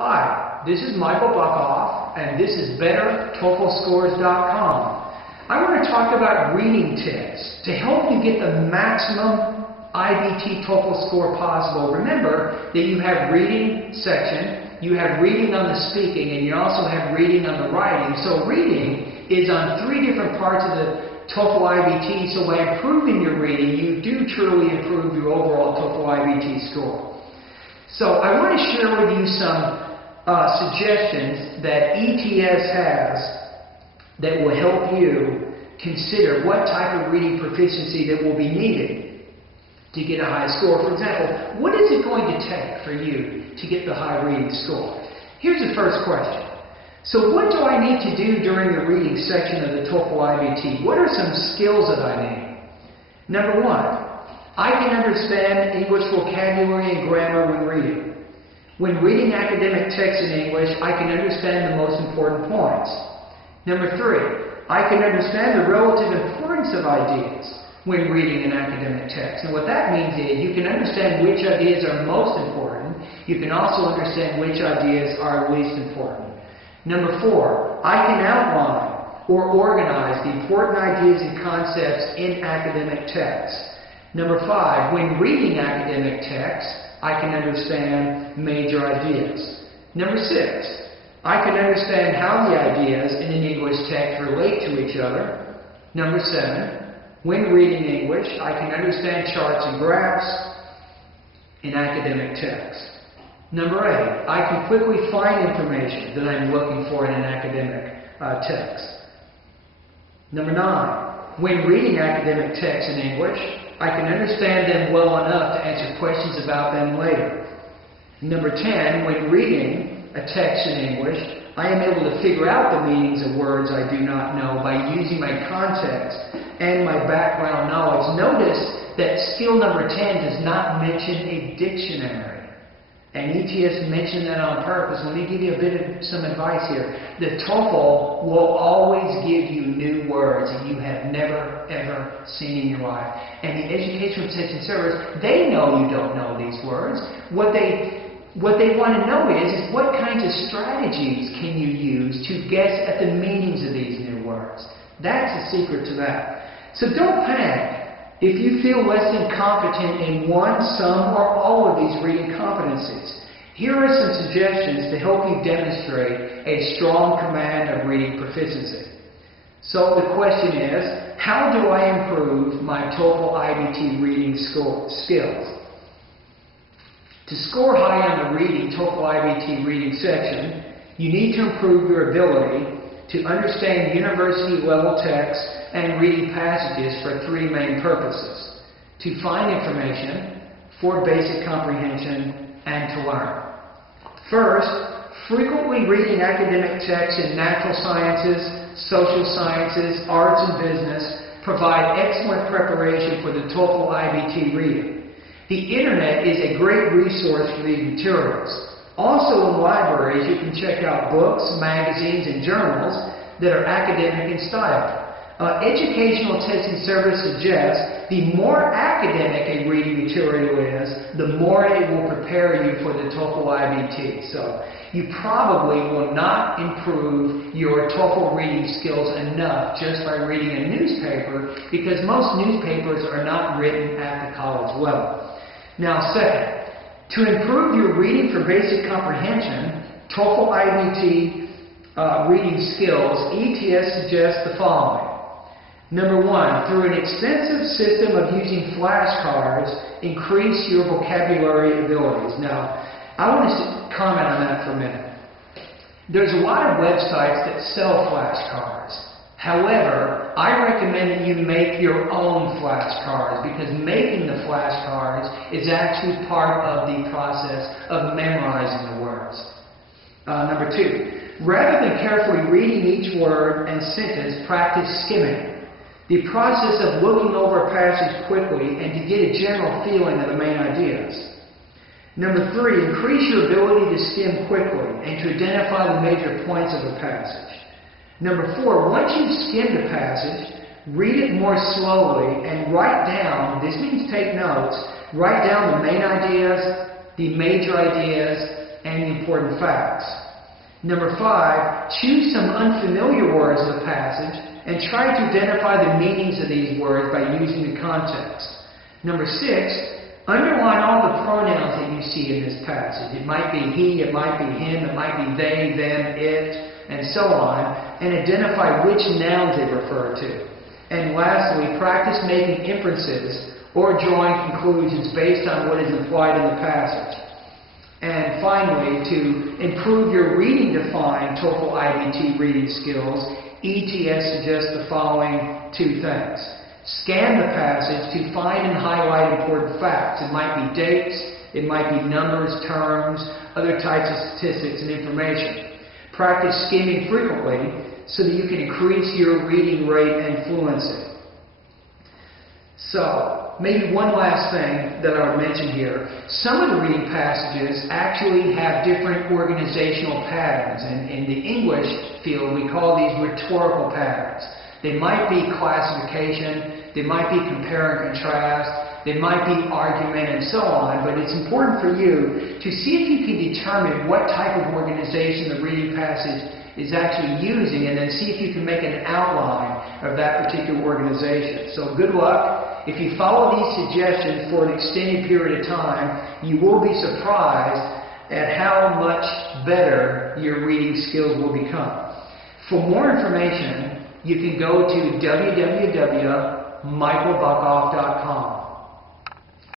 Hi, this is Michael Buckhoff, and this is BetterTOEFLScores.com. I want to talk about reading tips to help you get the maximum iBT TOEFL score possible. Remember that you have reading section, you have reading on the speaking, and you also have reading on the writing. So reading is on 3 different parts of the TOEFL iBT, so by improving your reading, you do truly improve your overall TOEFL iBT score. So I want to share with you some suggestions that ETS has that will help you consider what type of reading proficiency that will be needed to get a high score. For example, what is it going to take for you to get the high reading score? Here's the first question. So what do I need to do during the reading section of the TOEFL iBT? What are some skills that I need? Number 1, I can understand English vocabulary and grammar when reading. When reading academic text in English, I can understand the most important points. Number 3, I can understand the relative importance of ideas when reading an academic text. And what that means is you can understand which ideas are most important. You can also understand which ideas are least important. Number 4, I can outline or organize the important ideas and concepts in academic text. Number 5, when reading academic text, I can understand major ideas. Number 6, I can understand how the ideas in an English text relate to each other. Number 7, when reading English, I can understand charts and graphs in academic text. Number 8, I can quickly find information that I'm looking for in an academic text. Number 9, when reading academic text in English, I can understand them well enough to answer questions about them later. Number 10, when reading a text in English, I am able to figure out the meanings of words I do not know by using my context and my background knowledge. Notice that skill number 10 does not mention a dictionary. And ETS mentioned that on purpose. Let me give you some advice here. The TOEFL will always give you new words that you have never, ever seen in your life. And the Educational Testing Service, they know you don't know these words. What they want to know is what kinds of strategies can you use to guess at the meanings of these new words. That's the secret to that. So don't panic if you feel less than competent in one, some, or all of these reading competencies. Here are some suggestions to help you demonstrate a strong command of reading proficiency. So the question is, how do I improve my TOEFL iBT reading skills? To score high on the reading TOEFL iBT reading section, you need to improve your ability to understand university-level text and reading passages for 3 main purposes: to find information, for basic comprehension, and to learn. First, frequently reading academic texts in natural sciences, social sciences, arts, and business provide excellent preparation for the TOEFL iBT reading. The Internet is a great resource for these materials. Also in libraries, you can check out books, magazines, and journals that are academic in style. Educational Testing Service suggests the more academic a reading material is, the more it will prepare you for the TOEFL iBT. So you probably will not improve your TOEFL reading skills enough just by reading a newspaper, because most newspapers are not written at the college level. Now, second, to improve your reading for basic comprehension, TOEFL iBT reading skills, ETS suggests the following. Number 1, through an extensive system of using flashcards, increase your vocabulary abilities. Now, I want to comment on that for a minute. There's a lot of websites that sell flashcards. However, I recommend that you make your own flashcards, because making the flashcards is actually part of the process of memorizing the words. Number 2, rather than carefully reading each word and sentence, practice skimming. The process of looking over a passage quickly and to get a general feeling of the main ideas. Number 3, increase your ability to skim quickly and to identify the major points of a passage. Number 4, once you've skimmed a passage, read it more slowly and write down, this means take notes, write down the main ideas, the major ideas, and the important facts. Number 5, choose some unfamiliar words of the passage and try to identify the meanings of these words by using the context. Number 6, underline all the pronouns that you see in this passage. It might be he, it might be him, it might be they, them, it, and so on, and identify which nouns they refer to. And lastly, practice making inferences or drawing conclusions based on what is implied in the passage. And finally, to improve your reading-defined TOEFL iBT reading skills, ETS suggests the following 2 things. Scan the passage to find and highlight important facts. It might be dates, it might be numbers, terms, other types of statistics and information. Practice skimming frequently so that you can increase your reading rate and fluency. So, maybe one last thing that I would mention here. Some of the reading passages actually have different organizational patterns. And in the English field, we call these rhetorical patterns. They might be classification, they might be compare and contrast, they might be argument and so on, but it's important for you to see if you can determine what type of organization the reading passage is actually using, and then see if you can make an outline of that particular organization. So good luck. If you follow these suggestions for an extended period of time, you will be surprised at how much better your reading skills will become. For more information, you can go to www.michaelbuckhoff.com.